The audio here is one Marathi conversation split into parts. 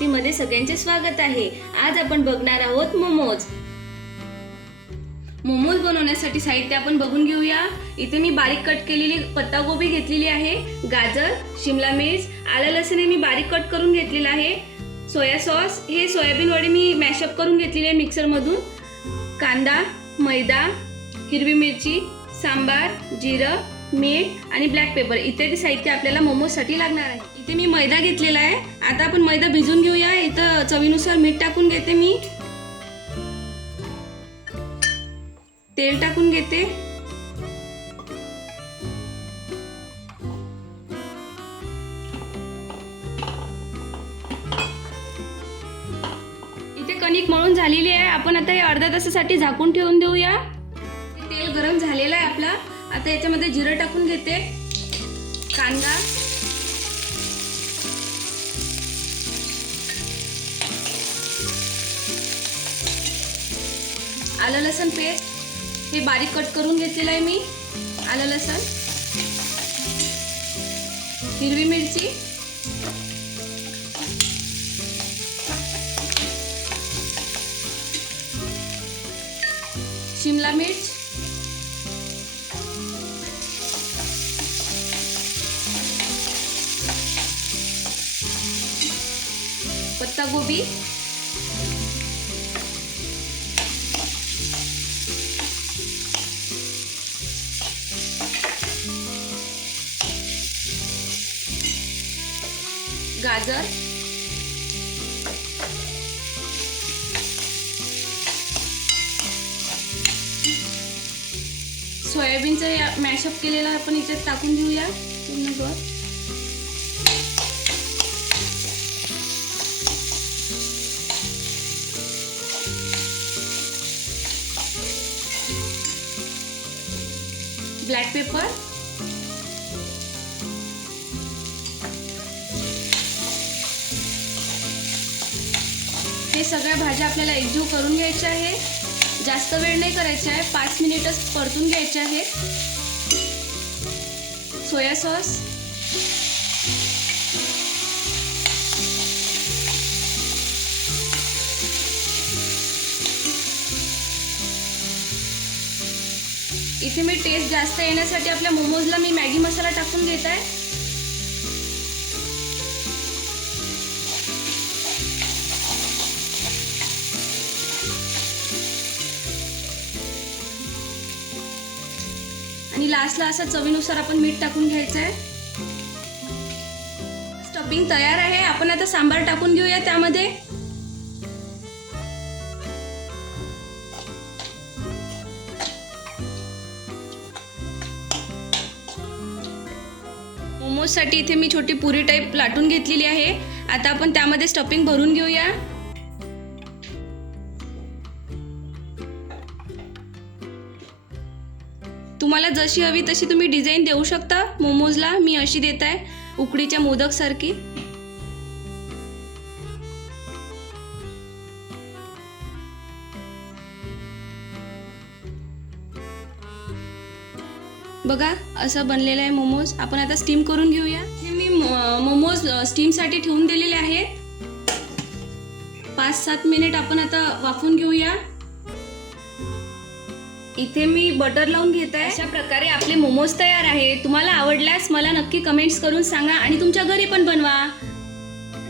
रेसिपीमध्ये सगळ्यांचे स्वागत आहे. आज आपण बघणार आहोत मोमोज. मोमोज बनवण्यासाठी साहित्य आपण बघून घेऊया. इथे मी बारीक कट केलेली पत्ताकोबी घेतलेली आहे गाजर शिमला मिर्च आलं लसूण हे मी बारीक कट करून घेतलेलं आहे. सोया सॉस हे सोयाबीन वडे मी मॅशअप करून घेतलेले आहे मिक्सरमधून कांदा मैदा हिरवी मिरची सांबार जिरं मीठ आणि ब्लॅक पेपर इत्यादी साहित्य आपल्याला मोमोजसाठी लागणार आहे. इथे मी मैदा घेतलेला आहे. आता आपण मैदा भिजून घेऊया. इथं चवीनुसार मीठ टाकून घेते मी. तेल टाकून घेते. इथे कणिक मळून झालेली आहे. आपण आता हे अर्ध्या तासासाठी झाकून ठेवून देऊया. तेल गरम झालेलं आहे आपला. आता याच्यामध्ये जिरं टाकून घेते. कांदा. आलं लसण पेस्ट. हे बारीक कट करून घेतलेलं आहे मी. आलं लसण. हिरवी मिरची. शिमला मिर्च. पत्ता गोबी. गाजर. सोयाबीनचा मॅशअप केलेला आपण याच्यात टाकून घेऊया पूर्ण ब्लॅक पेपर. हे सगळ्या भाज्या आपल्याला एकजीव करून घ्यायच्या आहे जास्त वेळ नाही करायचा आहे. पाच मिनिटच परतून घ्यायचे आहे सोया सॉस. इथे मी टेस्ट जास्त येण्यासाठी आपल्या मोमोजला मी मॅगी मसाला टाकून घेत आहे. आणि लास्टला असं चवीनुसार आपण मीठ टाकून घ्यायचं आहे स्टफिंग तयार आहे. आपण आता सांबार टाकून घेऊया त्यामध्ये. मोमोजसाठी इथे मी छोटी पुरी टाईप लाटून घेतलेली आहे. आता आपण त्यामध्ये स्टफिंग भरून घेऊया. तुम्हाला जशी हवी तशी तुम्ही डिझाईन देऊ शकता. मोमोजला मी अशी देत आहे उकडीच्या मोदकसारखी बघा असं बनलेलं आहे मोमोज. आपण आता स्टीम करून घेऊया. हे मी मोमोज स्टीमसाठी ठेवून दिलेले आहेत. पाच सात मिनिट आपण आता वाफवून घेऊया. इथे मी बटर लावून घेत आहे. अशा प्रकारे आपले मोमोज तयार आहे तुम्हाला आवडल्यास मला नक्की कमेंट्स करून सांगा आणि तुमच्या घरी पण बनवा.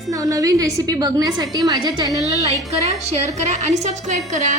नवनवीन रेसिपी बघण्यासाठी माझ्या चॅनलला लाईक करा शेअर करा आणि सबस्क्राईब करा.